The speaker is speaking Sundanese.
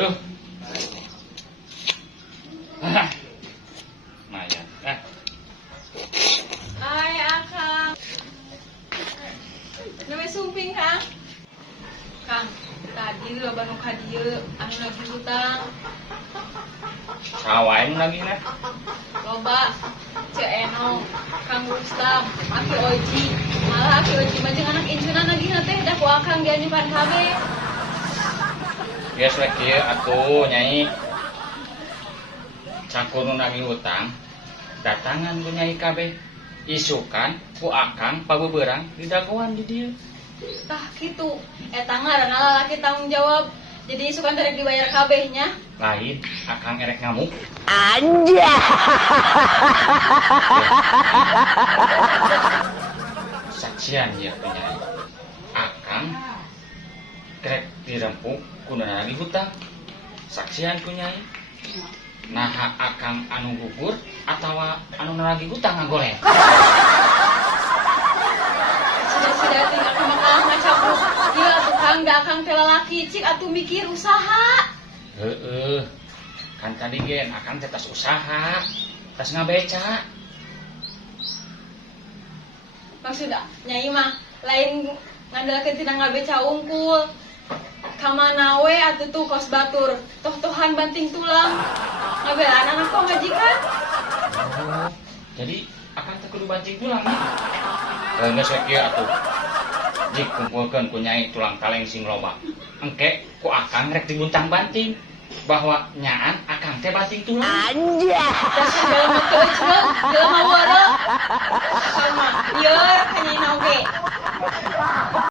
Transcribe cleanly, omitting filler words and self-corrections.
Tuh. Maya. Ay, Akang. Namanya sumping, Kang. Kang, tadi lo bantu hadiah, anu lagi hutang. Sawain lagi na. Loba, Cek Eno, Kang Rustam, Aki Oji. Malah Aki Oji mah jeung anak incunan lagi teh dah ku Akang dia nyimpan KB. Geus we kieu atuh Nyai. Cakurun lagi hutang. Datangan ku Nyai kabeh. Isukan ku Akang pabeberang di dagoan di dieu. Tah kitu, eta ngaranna lalaki tanggung jawab. Jadi sukan terek dibayar kabehnya. Lain Akang erek ngamuk. Anja. Saksian ya ku Nyai. Akang krek dirempuk ku lagi hutang. Saksian ku Nyai. Nah Akang anu gugur atawa anu lagi hutang ngagoleng. Sudah ting aku mah ngacampur. Ieu atuh Kang da Akang teh lalaki cik atuh mikir usaha. Heeh. Kan tadi gen Akang teh tas usaha, tas ngabeca. Maksudna Nyai mah lain ngandalkeun tina ngabeca unggul. Kamana we atuh tuh kos batur, toh-tohan banting tulang. Ngabelaan anak kok majikan. Oh, jadi Akang teh kudu banting tulang nih. Geus we kieu atuh. Jik kumpulkeun ku Nyai tulang kaleng sing loba. Engke ku Akang rek diguntang banting. Bahwa nyaan Akang teh banting tulang. Anja. Dasar dalam teu ceul, dalam awara. Sama, ieu ka Nyai na oge.